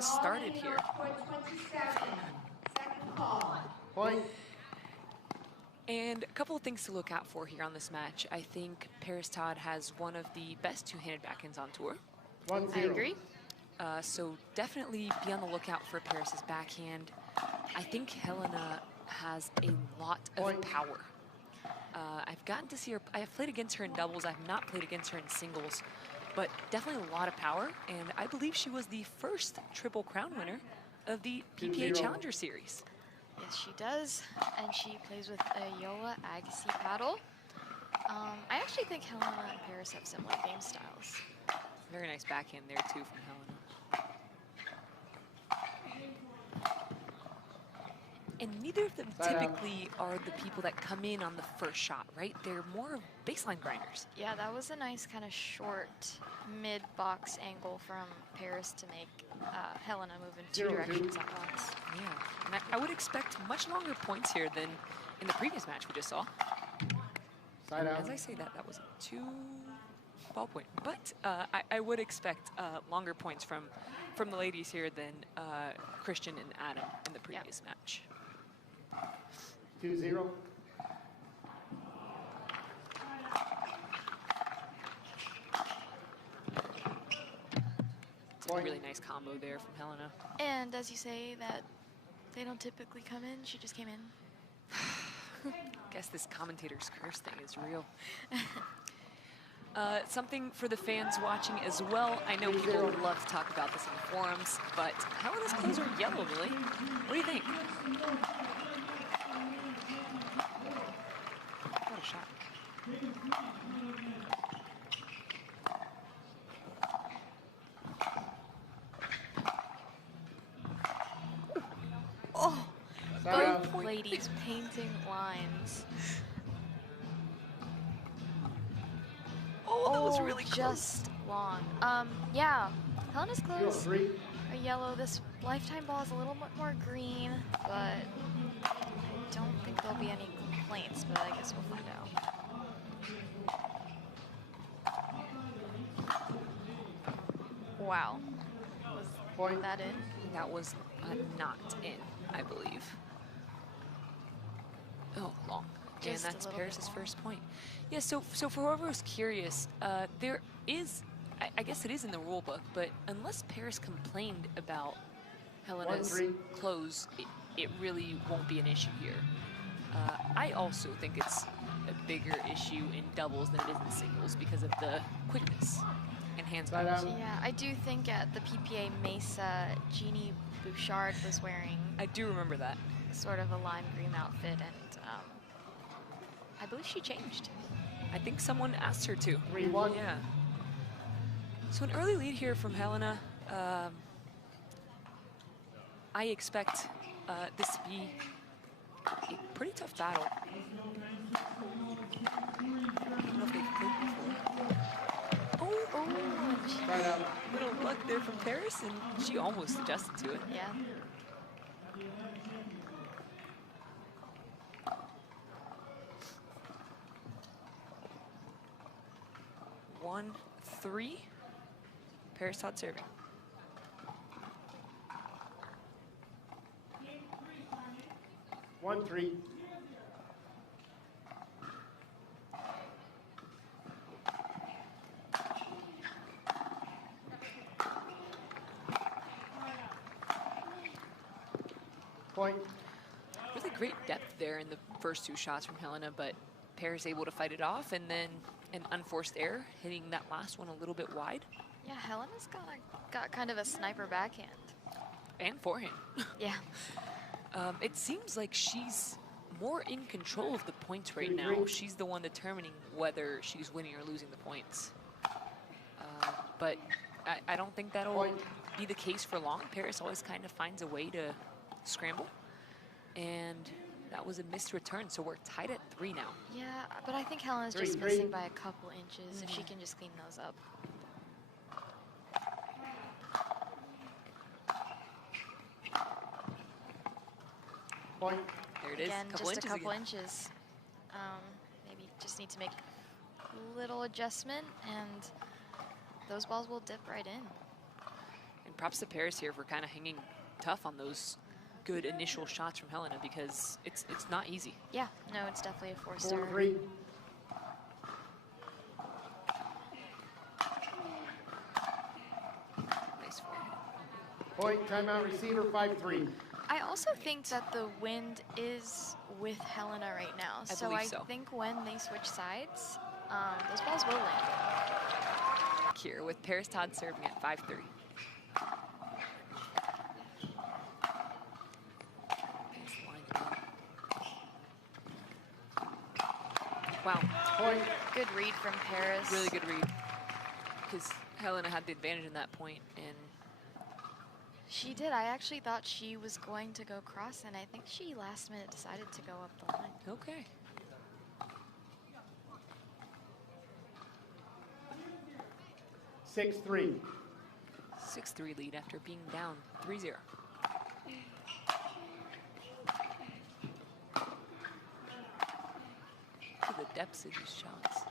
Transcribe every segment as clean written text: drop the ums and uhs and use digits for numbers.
has started here. Point. And a couple of things to look out for here on this match. I think Parris Todd has one of the best two-handed backhands on tour. 1-0. I agree. So definitely be on the lookout for Parris's backhand. I think Helena has a lot of power. I've gotten to see her, I have played against her in doubles, I've not played against her in singles, but definitely a lot of power, and I believe she was the first Triple Crown winner of the PPA Challenger Series. Yes, she does, and she plays with a Yola Agassi paddle. I actually think Helena and Parris have similar game styles. Very nice backhand there, too, from Helena. And neither of them typically are the people that come in on the first shot, right? They're more of baseline grinders. Yeah, that was a nice kind of short mid-box angle from Parris to make Helena move in two directions at once. Yeah, and I would expect much longer points here than in the previous match we just saw. As I say that, that was a 2-ball point. But I would expect longer points from the ladies here than Christian and Adam in the previous match. 2-0. It's a really nice combo there from Helena. And as you say that they don't typically come in, she just came in. Guess this commentator's curse thing is real. Something for the fans watching as well. I know people would love to talk about this in the forums, but Helena's clothes are yellow, Lily. What do you think? What a shot. Oh, both ladies painting lines. Oh, that was really close. Just long. Yeah, Helena's clothes are yellow. This Lifetime ball is a little bit more green, but I don't think there'll be any complaints, but I guess we'll find out. Wow. Was that in? That was not in, I believe. Oh, long. Just and that's Parris's long. first point. Yeah, so for whoever was curious, there is, I guess it is in the rule book, but unless Parris complained about Helena's clothes, it really won't be an issue here. I also think it's a bigger issue in doubles than it is in singles because of the quickness and hands balance. Yeah, I do think at the PPA Mesa, Jeannie Bouchard was wearing... I do remember that. Sort of a lime green outfit, and I believe she changed. I think someone asked her to. 3-1. Yeah. So an early lead here from Helena. I expect this to be a pretty tough battle. I don't know if they've played before. Oh, little luck there from Parris, and she almost adjusted to it. Yeah. One, 3. Parris Todd serving. One, 3. Point. Really great depth there in the first 2 shots from Helena, but Parris able to fight it off, and then an unforced error, hitting that last one a little bit wide. Yeah, Helena's got kind of a sniper backhand. And forehand. Yeah. It seems like she's more in control of the points right now. She's the one determining whether she's winning or losing the points. But I don't think that'll be the case for long. Parris always kind of finds a way to scramble. And that was a missed return, so we're tied at 3 now. Yeah, but I think Helena's just missing by a couple inches, if she can just clean those up. Point. There it is. Again, couple just inches a couple again. inches. Maybe just need to make a little adjustment, and those balls will dip right in. And props to Parris here for kind of hanging tough on those good initial shots from Helena, because it's not easy. Yeah, no, it's definitely a 4-star. 4-3. Nice forehand. Point, timeout, receiver, 5-3. I also think that the wind is with Helena right now. I So believe I so. think when they switch sides, those balls will land. Here with Parris Todd serving at 5-3. Wow, Point. Good read from Parris. really good read. Because Helena had the advantage in that point, and She did. I actually thought she was going to go cross, and I think she last minute decided to go up the line. okay. Six, 3. 6-3 lead after being down 3-0. To the depths of these shots.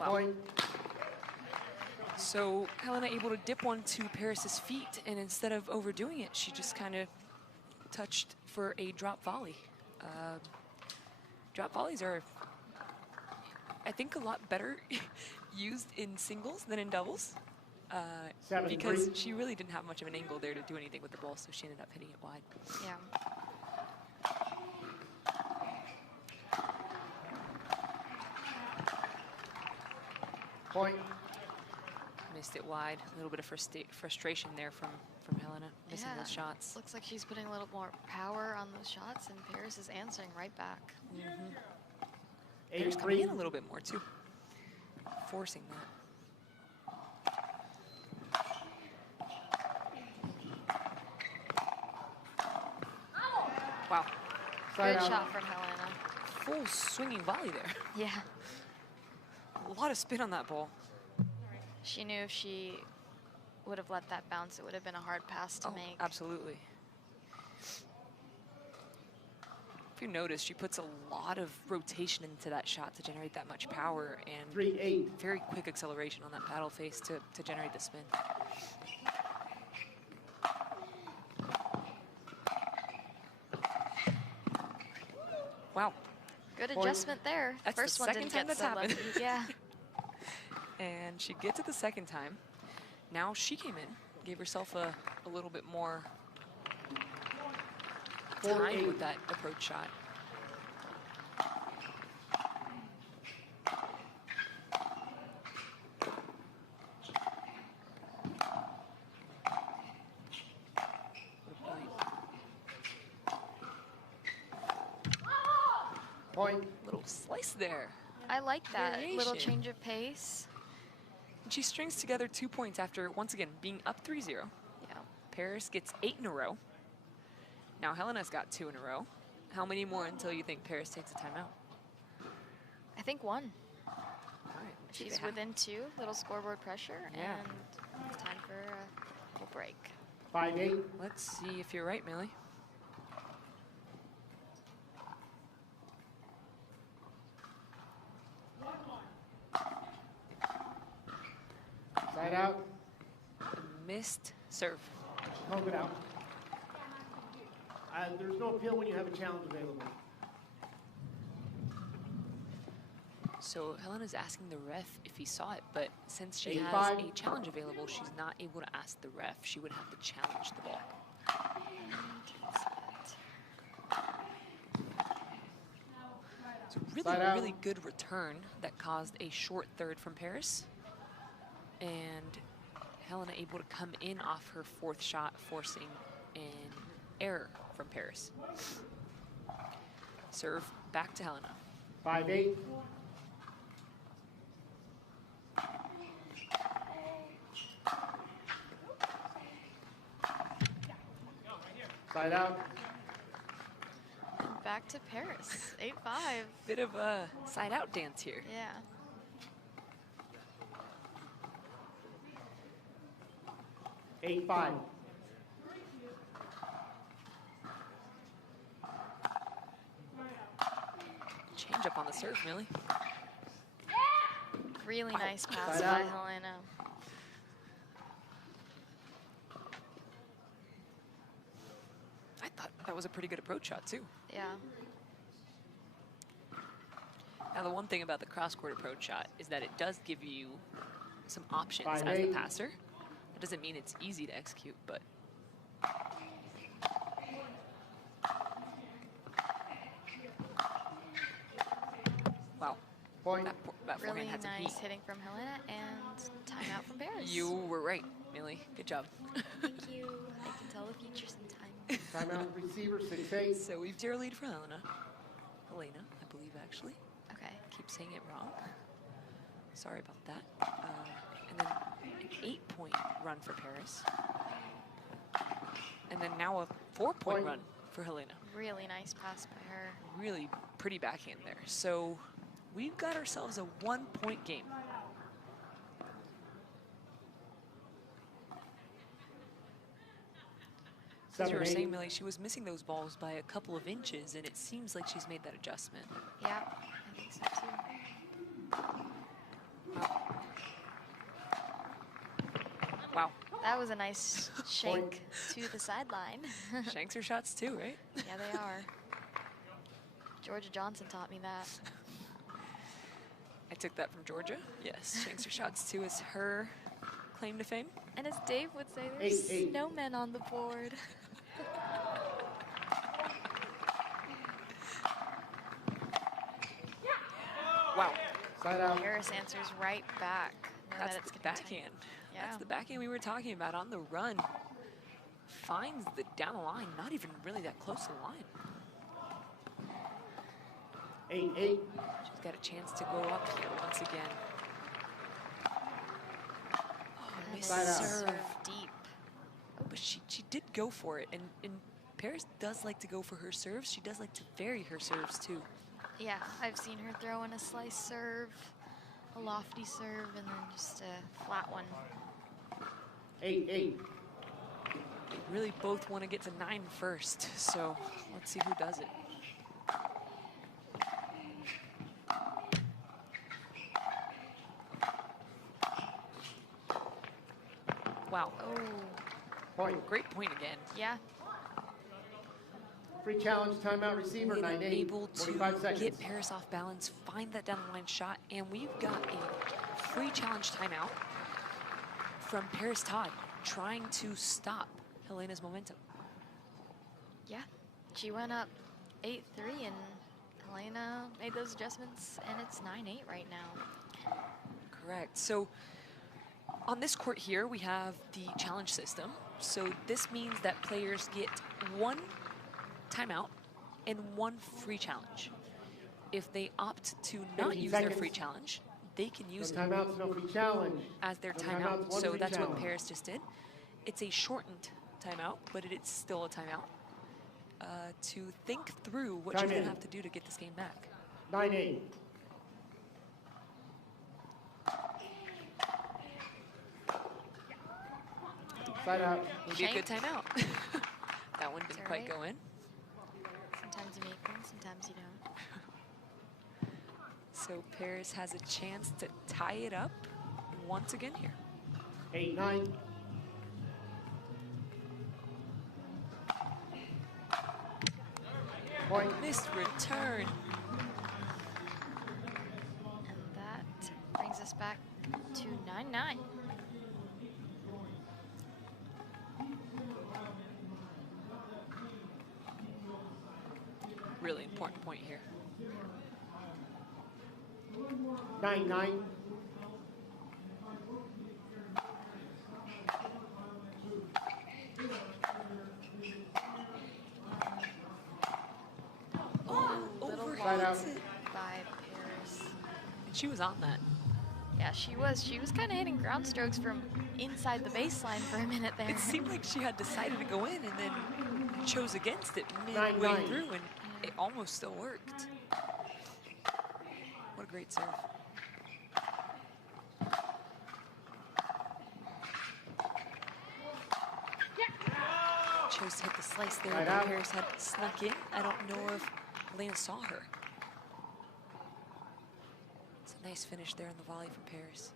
Wow. Point. So Helena able to dip one to Parris's feet, and instead of overdoing it, she just kind of touched for a drop volley. Drop volleys are, I think, a lot better used in singles than in doubles, 7-3. because she really didn't have much of an angle there to do anything with the ball, so she ended up hitting it wide. Yeah. Point. Missed it wide. A little bit of frustration there from Helena, missing Yeah. those shots. Looks like she's putting a little more power on those shots, and Parris is answering right back. Parris coming 8-3. in a little bit more too, forcing that. Wow, Side Good out. shot from Helena. full swinging volley there. Yeah. A lot of spin on that ball. She knew if she would have let that bounce, it would have been a hard pass to make. Absolutely. If you notice, she puts a lot of rotation into that shot to generate that much power, and 3-8. very quick acceleration on that paddle face to generate the spin. Wow. Good Point. adjustment there. That's the First one second didn't time get that's so happened. lucky. Yeah. And she gets it the second time. Now she came in, gave herself a little bit more time 4-8. with that approach shot. Point. Little slice there. I like that little Variation. change of pace. And she strings together 2 points after, once again, being up 3-0. Yeah. Parris gets 8 in a row. Now Helena's got 2 in a row. How many more until you think Parris takes a timeout? I think one. All right, let's see She's what happens. within 2, little scoreboard pressure, Yeah. and it's time for a little break. 5-8. Let's see if you're right, Millie. Side out. Missed serve. Hold it out. There's no appeal when you have a challenge available. So Helena's asking the ref if he saw it, but since she 8-5. has a challenge available, she's not able to ask the ref. She would have to challenge the ball. So Side out. really good return that caused a short third from Parris. And Helena able to come in off her 4th shot, forcing an error from Parris. Serve back to Helena. 5-8. Side out. And back to Parris, 8-5. Bit of a side out dance here. Yeah. Eight, 5. on the serve, Millie. Really nice pass Side by out. Helena. I thought that was a pretty good approach shot, too. Yeah. Now, the one thing about the cross-court approach shot is that it does give you some options 5-8. as the passer. It doesn't mean it's easy to execute, but... Wow. Point. That forehand Really had some nice heat. hitting from Helena and timeout from Parris. You were right, Millie. Good job. Thank you. I can tell the future sometime. Timeout receiver, 6-8. So we've 0 lead for Helena. Helena, I believe, actually. Okay. Keep saying it wrong. Sorry about that. And then an 8-point run for Parris. And then now a 4-point Point. run for Helena. Really nice pass by her. Really pretty backhand there. So we've got ourselves a 1-point game. As you were 7-8. saying, Millie, she was missing those balls by a couple of inches, and it seems like she's made that adjustment. Yeah, I think so too. Wow. That was a nice shank to the sideline. Shanks are shots too, right? Yeah, they are. Georgia Johnson taught me that. I took that from Georgia. Yes, Shanks are shots too is her claim to fame. And as Dave would say, there's 8-8. snowmen on the board. Wow. Side out. Parris answers right back. Know That's that it's the gonna be tight. backhand. Yeah. That's the backhand we were talking about on the run. Finds the down the line, not even really that close to the line. 8-8. She's got a chance to go up here once again. Oh, And nice Side out. serve. deep. But she did go for it, and Parris does like to go for her serves. She does like to vary her serves too. Yeah, I've seen her throw in a slice serve, a lofty serve, and then just a flat one. 8-8. They really both want to get to 9 first, so let's see who does it. Wow. Oh, Point. Great point again. yeah. Free challenge, timeout receiver, Helena 9-8. able to 45 seconds. get Parris off balance, find that down the line shot, and we've got a free challenge timeout from Parris Todd, trying to stop Helena's momentum. Yeah, she went up 8-3, and Helena made those adjustments, and it's 9-8 right now. Correct. So on this court here, we have the challenge system. So this means that players get 1 timeout and 1 free challenge. If they opt to not 15 use their seconds. free challenge, they can No use it timeouts, no free challenge. as their No timeout. timeouts, one So free that's what challenge. Parris just did. It's a shortened timeout, but it is still a timeout to think through what Time she's going in. to have to do to get this game back. 9-8. Side out. Maybe a good timeout. That one didn't all quite right. go in. Sometimes you make them, sometimes you don't. So Parris has a chance to tie it up once again here. 8-9. Point. Missed return. And that brings us back to 9-9. Really important point here. 9-9. Little Side out. loss by Parris. And she was on that. Yeah, she was. She was kind of hitting ground strokes from inside the baseline for a minute there. It seemed like she had decided to go in and then chose against it midway 9-9. through, and it almost still worked. What a great serve. Chose to hit the slice there, Right but out. Parris had snuck in. I don't know if Helena saw her. Nice finish there on the volley from Parris.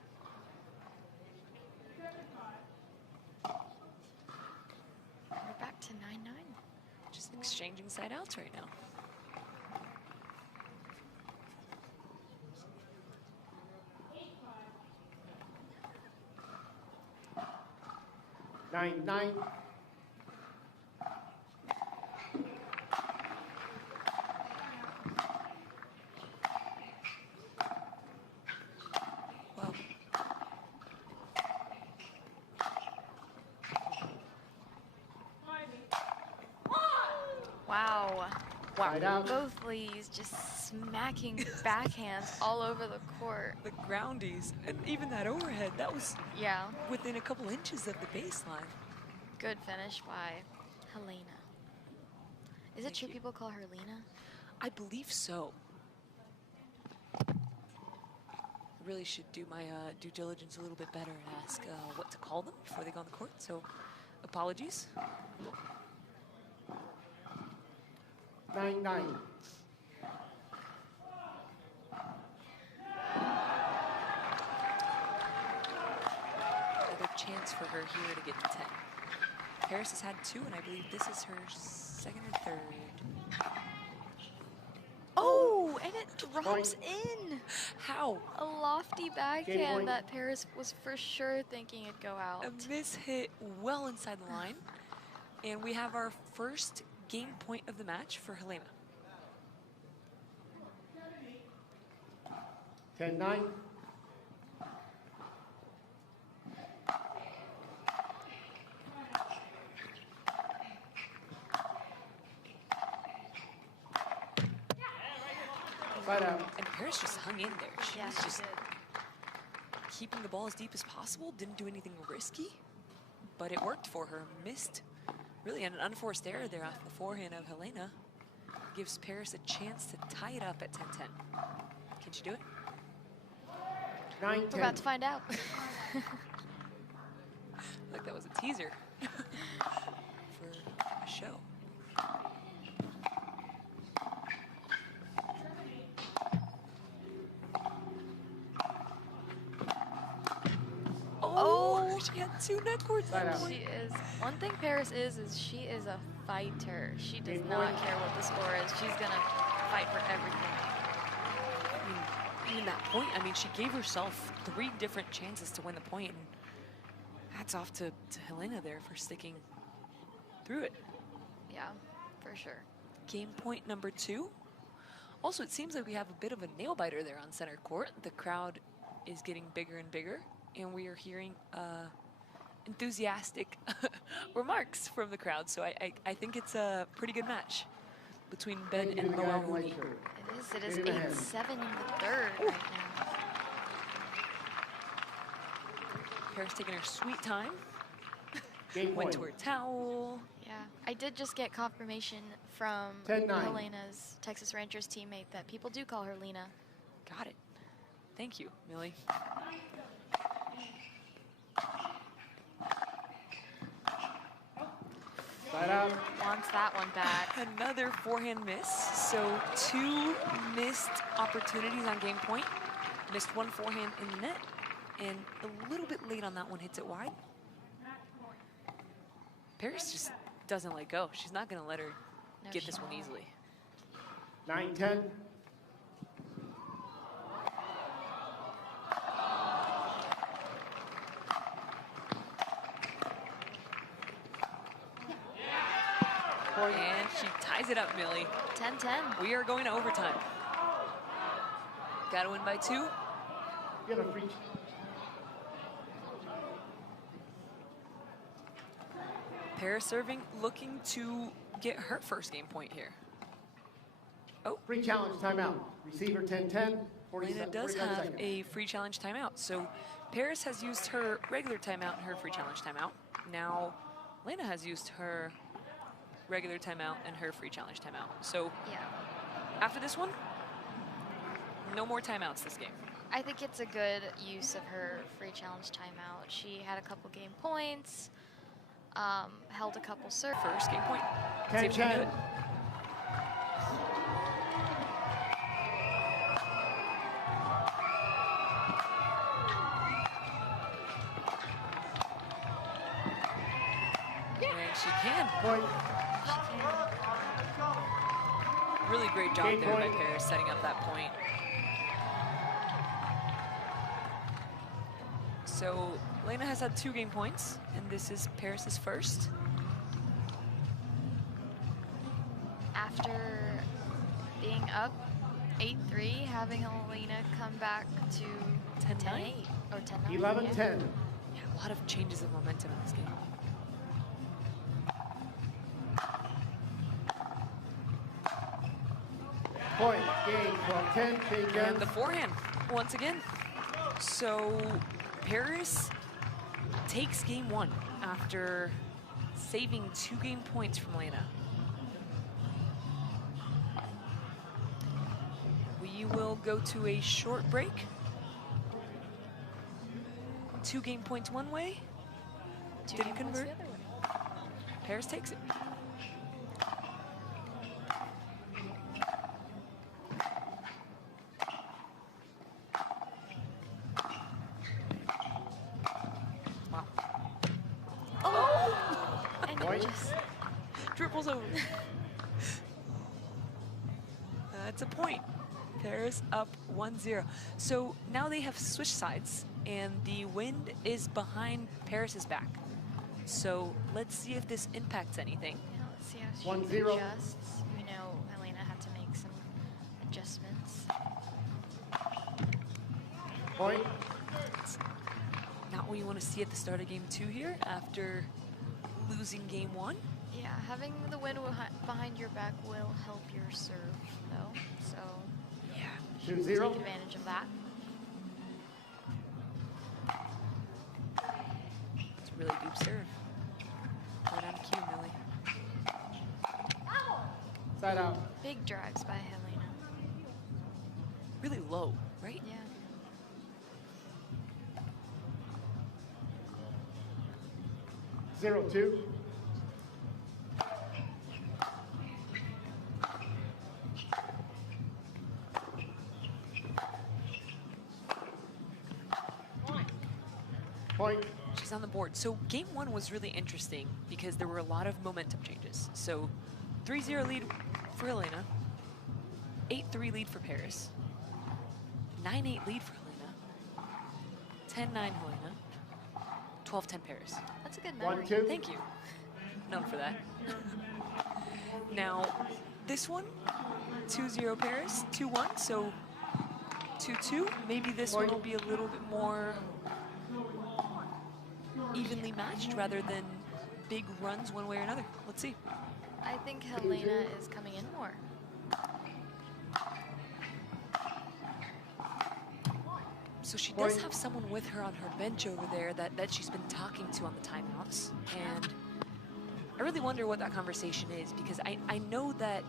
We're back to 9-9. Just exchanging side outs right now. Nine. Wow. Side out. Both Lees just smacking backhands all over the court. The groundies, and even that overhead, that was Yeah. within a couple inches of the baseline. Good finish by Helena. Is it Thank true you. people call her Lena? I believe so. I really should do my due diligence a little bit better and ask what to call them before they go on the court, so apologies. 9-9. Another chance for her here to get to 10. Parris has had 2, and I believe this is her second or third. Oh, and it drops Point. in. How? A lofty Game backhand point. that Parris was for sure thinking it'd go out. A miss hit well inside the line, and we have our first game point of the match for Helena. 10-9. Side out. And Parris just hung in there. She Yeah, was she just did. keeping the ball as deep as possible, didn't do anything risky, but it worked for her. Missed really an unforced error there off the forehand of Helena. Gives Parris a chance to tie it up at 10-10. Can she do it? 9-10. We're about to find out. Like that was a teaser for a show. Oh, she had 2 net cords Side that out. point. She is. One thing Parris is she is a fighter. She does Game not point. care what the score is. She's gonna fight for everything. In that point, I mean, she gave herself 3 different chances to win the point, and hats off to Helena there for sticking through it. Yeah, for sure. Game point number 2. Also, it seems like we have a bit of a nail biter there on center court. The crowd is getting bigger and bigger, and we are hearing enthusiastic remarks from the crowd. So I think it's a pretty good match between Ben Thank you and to the guy in the white Moahuni. shirt. It is Get in the hand. 8-7 in the third right now. Parris taking her sweet time. Game Went point. to her towel. Yeah, I did just get confirmation from 10-9. Helena's Texas Rangers teammate that people do call her Lena. Got it. Thank you, Millie. Side out. Wants that one back. Another forehand miss. So 2 missed opportunities on game point. Missed 1 forehand in the net, and a little bit late on that one, hits it wide. Parris just doesn't let go. She's not gonna let her No, get she this one won't. easily. 9-10. Point. And she ties it up, Millie. 10-10. We are going to overtime. Gotta win by 2. You have a free. Parris serving, looking to get her first game point here. Oh, Free challenge timeout. Receiver 10-10. Helena does 47 have seconds. a free challenge timeout. So Parris has used her regular timeout and her free challenge timeout. Now Helena has used her regular timeout and her free challenge timeout. So Yeah. after this one, no more timeouts this game. I think it's a good use of her free challenge timeout. She had a couple game points, held a couple serves. First game point. See if she can do it. 10-10. She can. Point. Really great job Game there by point. Parris setting up that point. So Helena has had 2 game points, and this is Parris's first. After being up 8-3, having Helena come back to 10-9 or 10-9. 11-10. Yeah, a lot of changes of momentum in this game. Point. Game 12-10. Change And the ends. forehand once again. So Parris takes game 1 after saving 2 game points from Helena. We will go to a short break. 2 game points one way. 2 Didn't game points convert. the other way. Parris takes it. Wow. Oh! And Point. it just Dribbles over. That's a point. Parris up 1-0. So now they have switched sides, and the wind is behind Parris's back. So let's see if this impacts anything. Yeah, let's see how she 1-0. adjusts. We know Helena had to make some adjustments. Point. Not what you want to see at the start of game 2 here after losing game 1. Yeah, having the wind behind your back will help your serve, though. So Yeah. 2-0. take advantage of that. It's a really deep serve. Right on cue, Millie. Side out. Big drives by Helena. Really low, right? Yeah. 0-2. Point. She's on the board. So game 1 was really interesting because there were a lot of momentum changes. So 3-0 lead for Helena, 8-3 lead for Parris, 9-8 lead for Helena, 10-9 Helena, 12-10 Parris. That's a good memory. 1-2. Thank you. Known for that. Now, this one, 2-0 Parris, 2-1, so 2-2. Maybe this one will be a little bit more evenly matched rather than big runs one way or another. Let's see. I think Helena is coming in more. So she does have someone with her on her bench over there that she's been talking to on the timeouts. And I really wonder what that conversation is, because I know that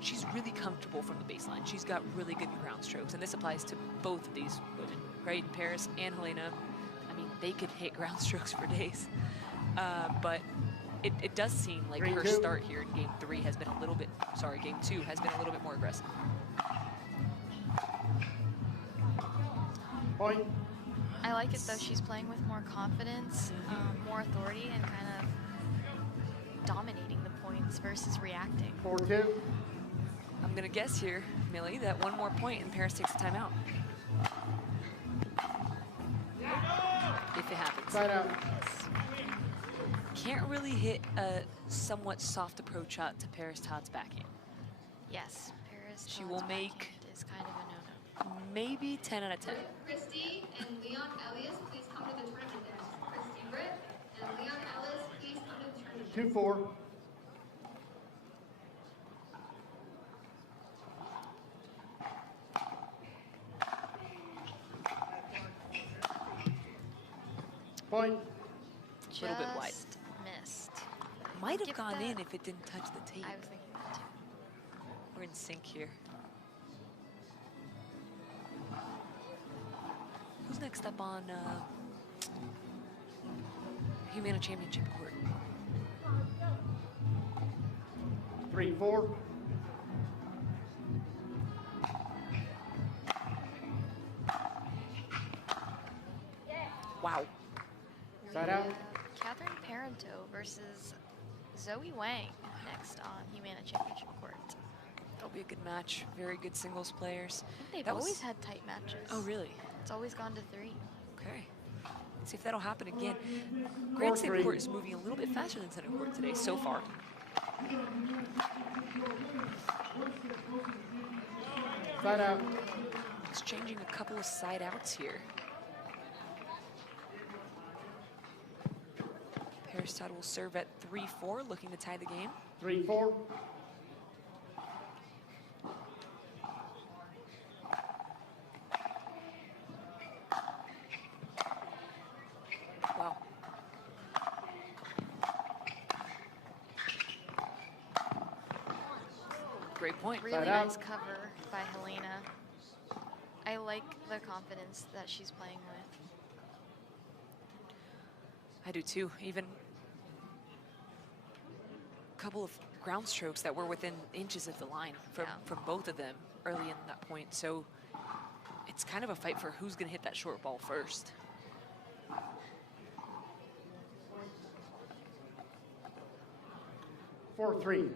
she's really comfortable from the baseline. She's got really good ground strokes, and this applies to both of these women, right? Parris and Helena. I mean, they could hit ground strokes for days. But it does seem like her 3-2. start here in game 3 has been a little bit, sorry, game 2 has been a little bit more aggressive. Point. I like it though. She's playing with more confidence, more authority, and kind of dominating the points versus reacting. 4-2. I'm going to guess here, Millie, that one more point and Parris takes a timeout. If it happens. Side out. Can't really hit a somewhat soft approach shot to Parris Todd's backhand. Yes, Parris She Todd's will make- backhand is kind of a no-no. Maybe 10 out of 10. Christy and Leon Ellis, please come to the tournament desk. Christy Britt and Leon Ellis, please come to the tournament desk. 2-4. Point. A little bit wide. Just missed. Might have Give gone that- in if it didn't touch the tape. I was thinking that too. We're in sync here. Who's next up on Humana Championship court? 3-4. Wow. We Side out. have Catherine Parento versus Zoe Wang next on Humana Championship Court. That'll be a good match. Very good singles players. I think they've That always was- had tight matches. Oh, really? It's always gone to 3. Okay. Let's see if that'll happen again. Grand Slam Court is moving a little bit faster than Center Court today so far. Side out. It's changing a couple of side outs here. Parris Todd will serve at 3-4, looking to tie the game. 3-4. Wow. Great point. Really Side out. nice cover by Helena. I like the confidence that she's playing with. I do too. Even a couple of ground strokes that were within inches of the line from both of them early in that point. So it's kind of a fight for who's going to hit that short ball first. Four, 3.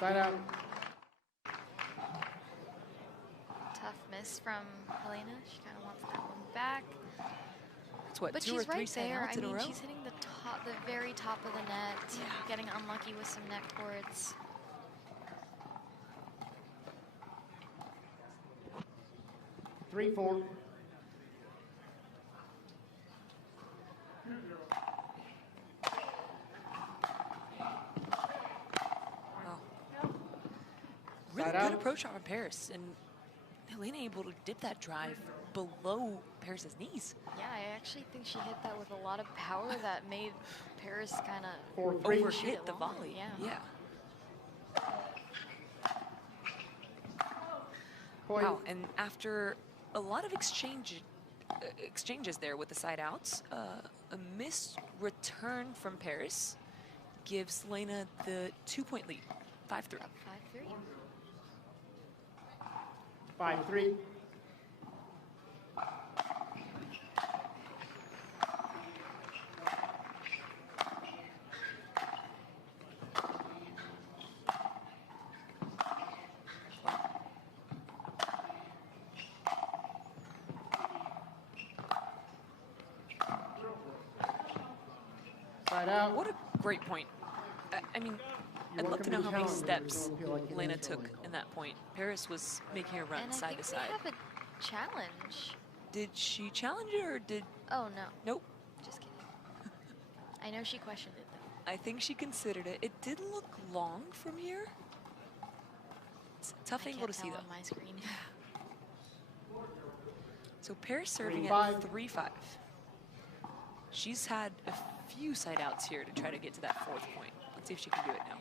Side out. Tough miss from Helena. She kind of wants that one back. It's what, But 2 or she's 3 right side there. outs I in a mean, row? she's hitting the top, the very top of the net, getting unlucky with some net cords. Three, 4. Wow. Really Side good out. approach on Parris, and Helena able to dip that drive below Parris's knees. Yeah, I actually think she hit that with a lot of power that made Parris kind of 4, 3. Overhit the volley. Yeah. Point. Wow, and after a lot of exchanges there with the side outs, a missed return from Parris gives Helena the 2-point lead, 5-3. Up 5-3. 5, 3. Side out. What a great point. I mean, I'd love to know how many steps Helena took in that point. Parris was making her run And I side think to side. they have a challenge. Did she challenge it or did... Oh, no. Nope. Just kidding. I know she questioned it, though. I think she considered it. It did look long from here. It's a tough I angle to can't see, tell though. on my screen. So Parris serving 3-5. at 3-5. She's had a few side outs here to try to get to that 4th point. Let's see if she can do it now.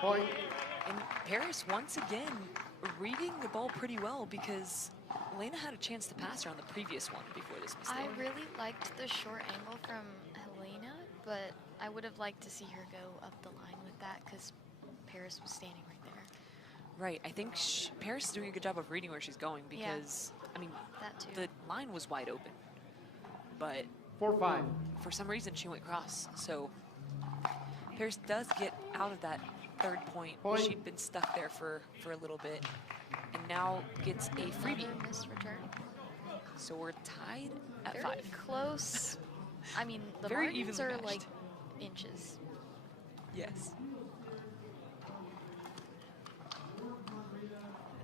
Point. And Parris, once again, reading the ball pretty well because Helena had a chance to pass her on the previous one before this mistake. I really liked the short angle from Helena, but I would have liked to see her go up the line with that because Parris was standing right there. Right, I think Parris is doing a good job of reading where she's going because, I mean, That too. the line was wide open. But 4, 5. for some reason, she went cross. So Parris does get out of that 3rd point. Point. She'd been stuck there for a little bit and now gets a freebie. Another missed return. So we're tied at Very 5. close. I mean, the Very margins evenly are matched. like inches. Yes.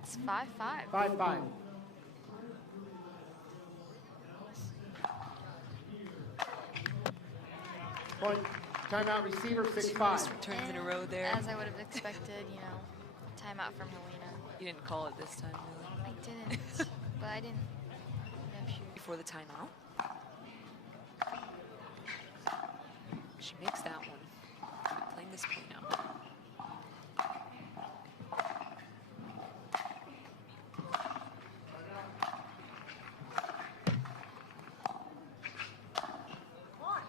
It's 5-5. 5, 5. Point. Timeout receiver, 6, 5. Returns in a row there. As I would have expected, you know, timeout from Helena. You didn't call it this time, really. I didn't, but I didn't know she Before the timeout. She makes that one. Playing this point now.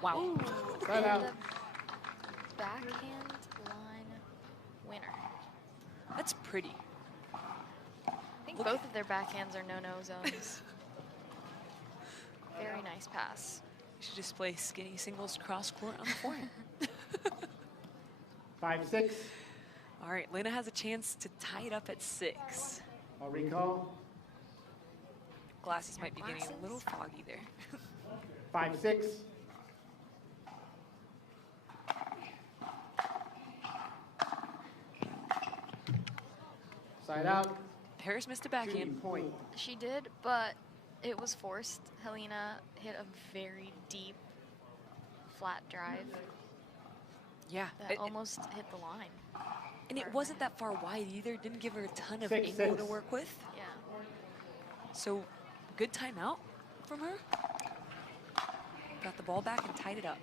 Wow. Ooh, Right out. the backhand line winner. pretty. I think both of their backhands are no-no zones. Very nice pass. You should just play skinny singles cross court on the forehand. 5-6. All right, Lena has a chance to tie it up at 6. I'll recall. Glasses might be getting a little foggy there. 5-6. Side out. Parris missed a Shooting backhand. point. She did, but it was forced. Helena hit a very deep, flat drive Yeah, that almost hit the line. and it wasn't that far wide either. Didn't give her a ton of 6-6. angle to work with. Yeah. So good timeout from her. Got the ball back and tied it up.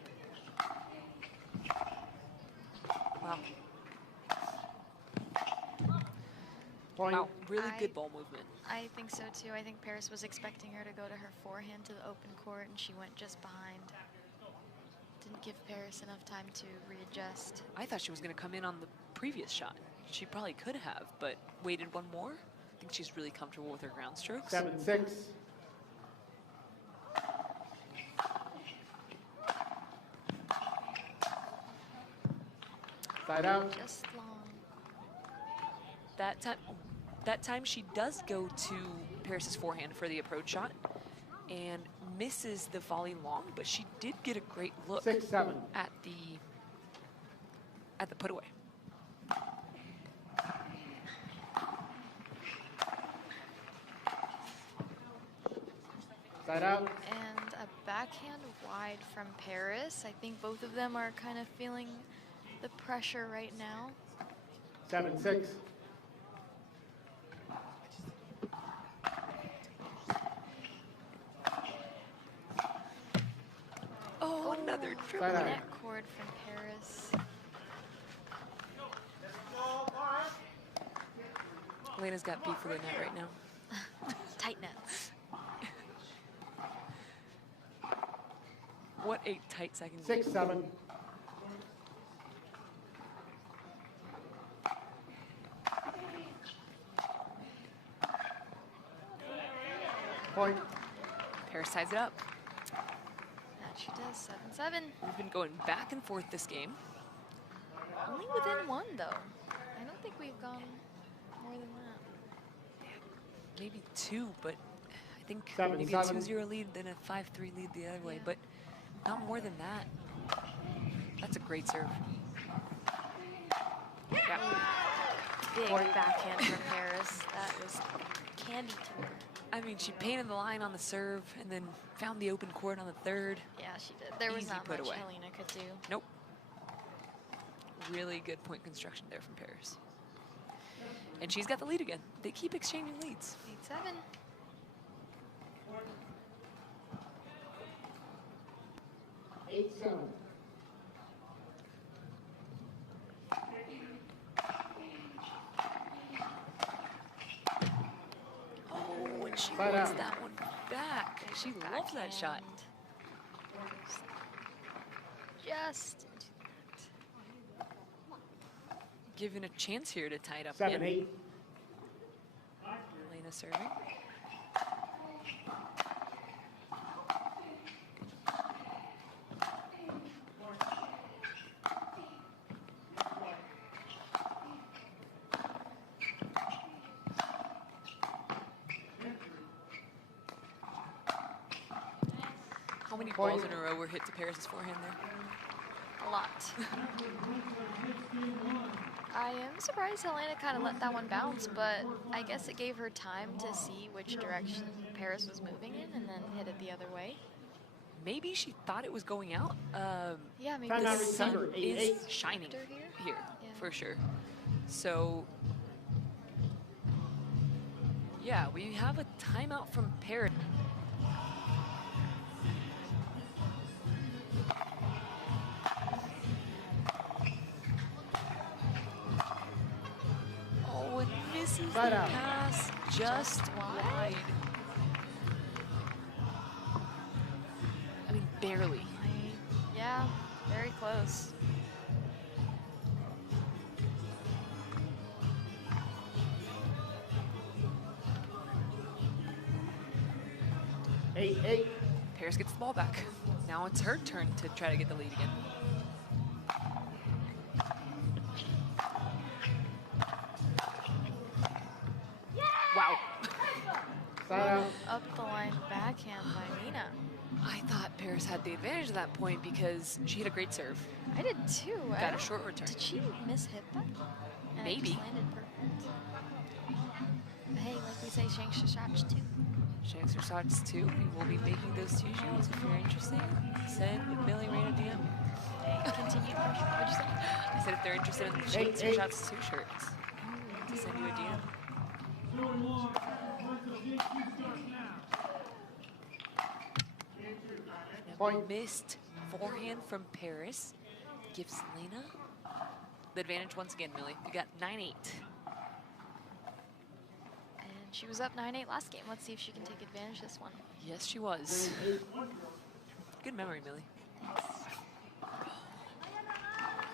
Wow. Point. Wow, really good ball movement. I think so too. I think Parris was expecting her to go to her forehand to the open court, and she went just behind. Didn't give Parris enough time to readjust. I thought she was going to come in on the previous shot. She probably could have, but waited one more. I think she's really comfortable with her ground strokes. 7-6. Side out. Just long. That time she does go to Parris's forehand for the approach shot and misses the volley long, but she did get a great look 6-7. at the put away. Side out. And a backhand wide from Parris. I think both of them are kind of feeling the pressure right now. 7-6. Oh, another triple. Side out. Net cord from Parris. Elena's got beef with the net right now. Tight nets. What a tight second. 6-7. Point. Parris ties it up. That she does. 7-7. We've been going back and forth this game. Only within one, though. I don't think we've gone more than that. Maybe 2, but I think 7-7. maybe a 2-0 lead, then a 5-3 lead the other way, but not more than that. That's a great serve. Yeah. Big Point. backhand from Parris. That was candy to her. I mean, she painted the line on the serve and then found the open court on the third. Yeah, she did. There was Easy not put much away. Helena could do. Nope. Really good point construction there from Parris. And she's got the lead again. They keep exchanging leads. 8-7. Oh, and she Side wants out. that one back. She loves that shot. Just Given a chance here to tie it up 7-8. again. Helena serving. How many balls in a row were hit to Parris's forehand there? a lot. I am surprised Helena kind of let that one bounce, but I guess it gave her time to see which direction Parris was moving in and then hit it the other way. Maybe she thought it was going out. Yeah, maybe Time The out the sun receiver, is 8-8. shining After here? here, Yeah. for sure. So, yeah, we have a timeout from Parris. Oh, and misses Right the out. pass just wide. I mean, barely. Yeah, very close. 8-8. Parris gets the ball back. Now it's her turn to try to get the lead again. Wow. Side out. Up the line backhand by Nina. I thought Parris had the advantage at that point because she hit a great serve. I did too. Got a short return. Did she miss-hit that? And it Maybe. just landed perfect. But hey, like we say, shanks to shots too. Shanks or shots too. We will be making those 2 shoots. If you're interested, send Millie Rain a DM. Continued pressure. What'd you say? I said if they're interested in the Shanks or shots 2 shirts, to send you a DM. Point. Missed forehand from Parris. Gives Lena the advantage once again, Millie. You got 9-8. And she was up 9-8 last game. Let's see if she can take advantage this one. Yes, she was. Good memory, Millie.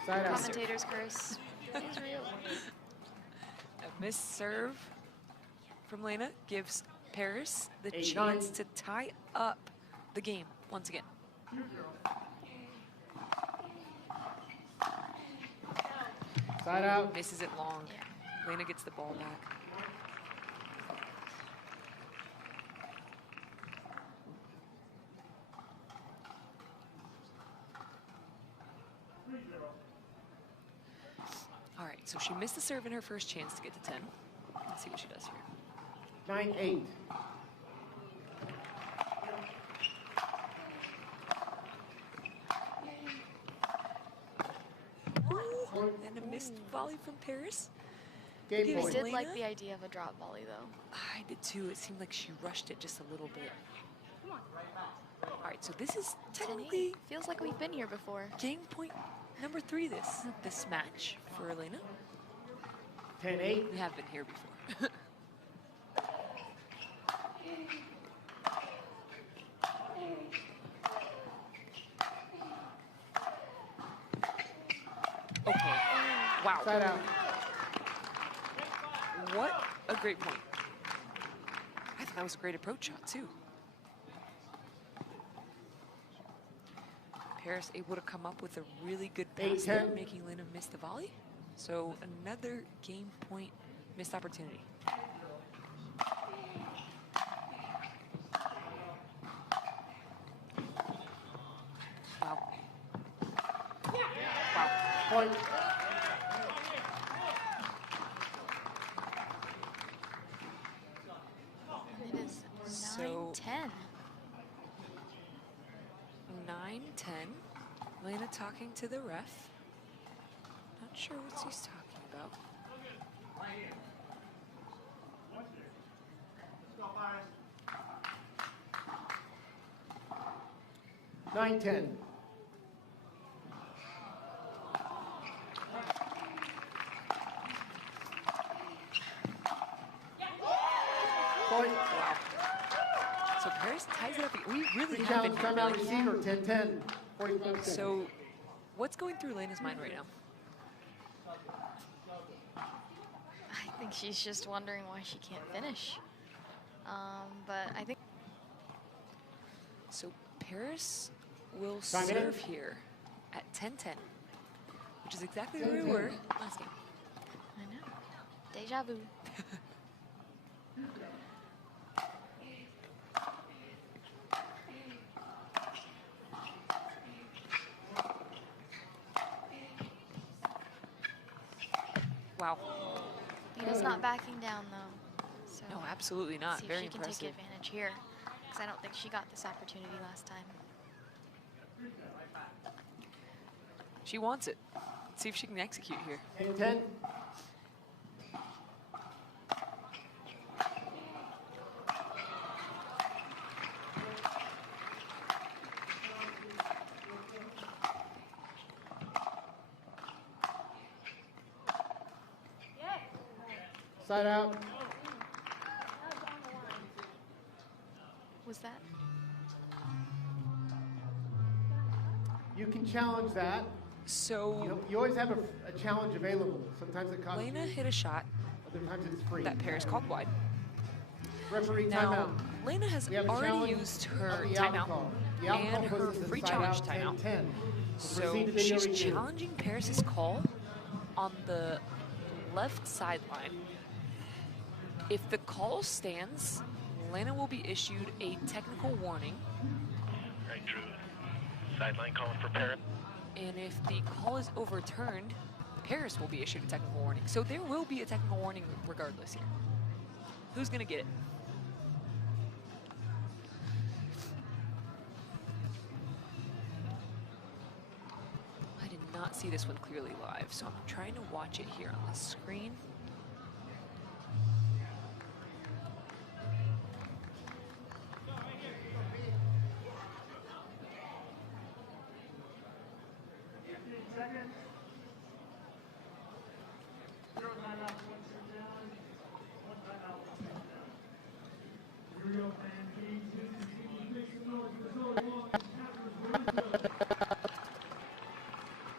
Side out. Commentator's curse is real. A missed serve from Lena gives Parris the 8-9. chance to tie up the game once again. Side out. Misses it long. Lena gets the ball back. All right, so she missed the serve in her first chance to get to 10. Let's see what she does here. 9-8. And a missed volley from Parris. Game Gives I point. did Lena? like the idea of a drop volley though. I did too. It seemed like she rushed it just a little bit. All right, so this is technically Feels like we've been here before. game point number 3 this match for Helena. 10-8. We have been here before. Okay. Wow. Side out. What a great point. I thought that was a great approach shot too. Parris able to come up with a really good pass there, 8-10. making Lena miss the volley. So another game point missed opportunity. Wow. Wow. Point. It is So- 9-10. 9-10. Lena talking to the ref. Not sure what he's talking about. 9-10. Point. Wow. So Parris ties it up. We really Free have been challenge here, timeout Millie. receiver. 10-10. 45 seconds. So what's going through Lena's mind right now? I think she's just wondering why she can't finish. But I think So Parris will Time in. serve here at 10-10, which is exactly where we were last game. I know. Deja vu. Wow. Nina's not backing down though. So No, absolutely not. see if Very she can impressive. take advantage here. Because I don't think she got this opportunity last time. She wants it. See if she can execute here. 10-10. Side out. Was that? You can challenge that. So You always have a challenge available. Sometimes it costs Lena you, hit a shot other times it's free. that Parris called wide. Referee Now, timeout. Helena has We have a already challenge used her of the timeout call. The out and call her puts us free inside challenge out timeout. 10-10. So Proceed to video she's review. challenging Parris's call on the left sideline. If the call stands, Helena will be issued a technical warning. Right, Drew. Sideline calling for Parris. And if the call is overturned, Parris will be issued a technical warning. So there will be a technical warning regardless here. Who's gonna get it? I did not see this one clearly live, so I'm trying to watch it here on the screen.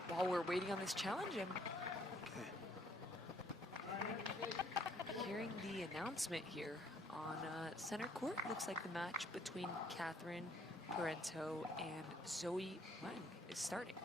While we're waiting on this challenge, I'm hearing the announcement here on center court. Looks like the match between Catherine Parento and Zoe Wang is starting.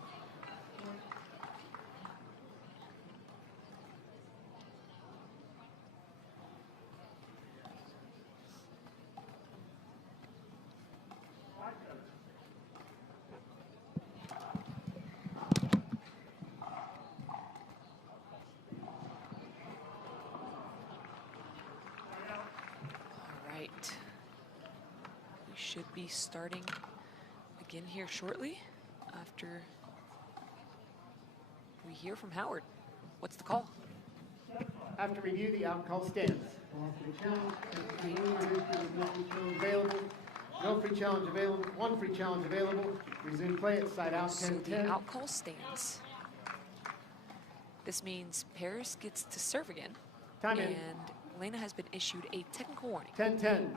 We should be starting again here shortly after we hear from Howard. What's the call? After review, the out call stands. Available. No free challenge available. One free challenge available. Resume play at side out 10-10. So the out call stands. This means Parris gets to serve again. Time in. And Helena has been issued a technical warning. 10-10.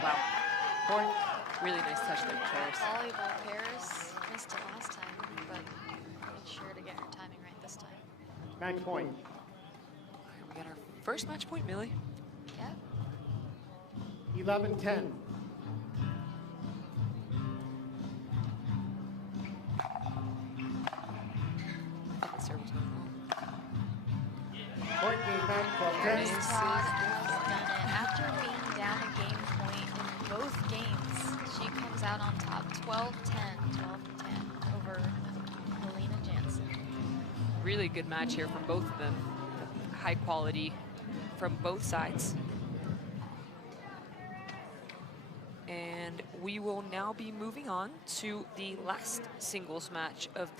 Wow. Point. Really nice touch there, Parris. Volleyball Parris missed it last time, but made sure to get her timing right this time. Match point. We got our first match point, Millie. Yep. 11-10. That serve was going long. Point game back Parris 12-10. Todd has done it. After being down a game point in both games, she comes out on top 12-10 over Helena Jansen. Really good match here from both of them. High quality from both sides. And we will now be moving on to the last singles match of the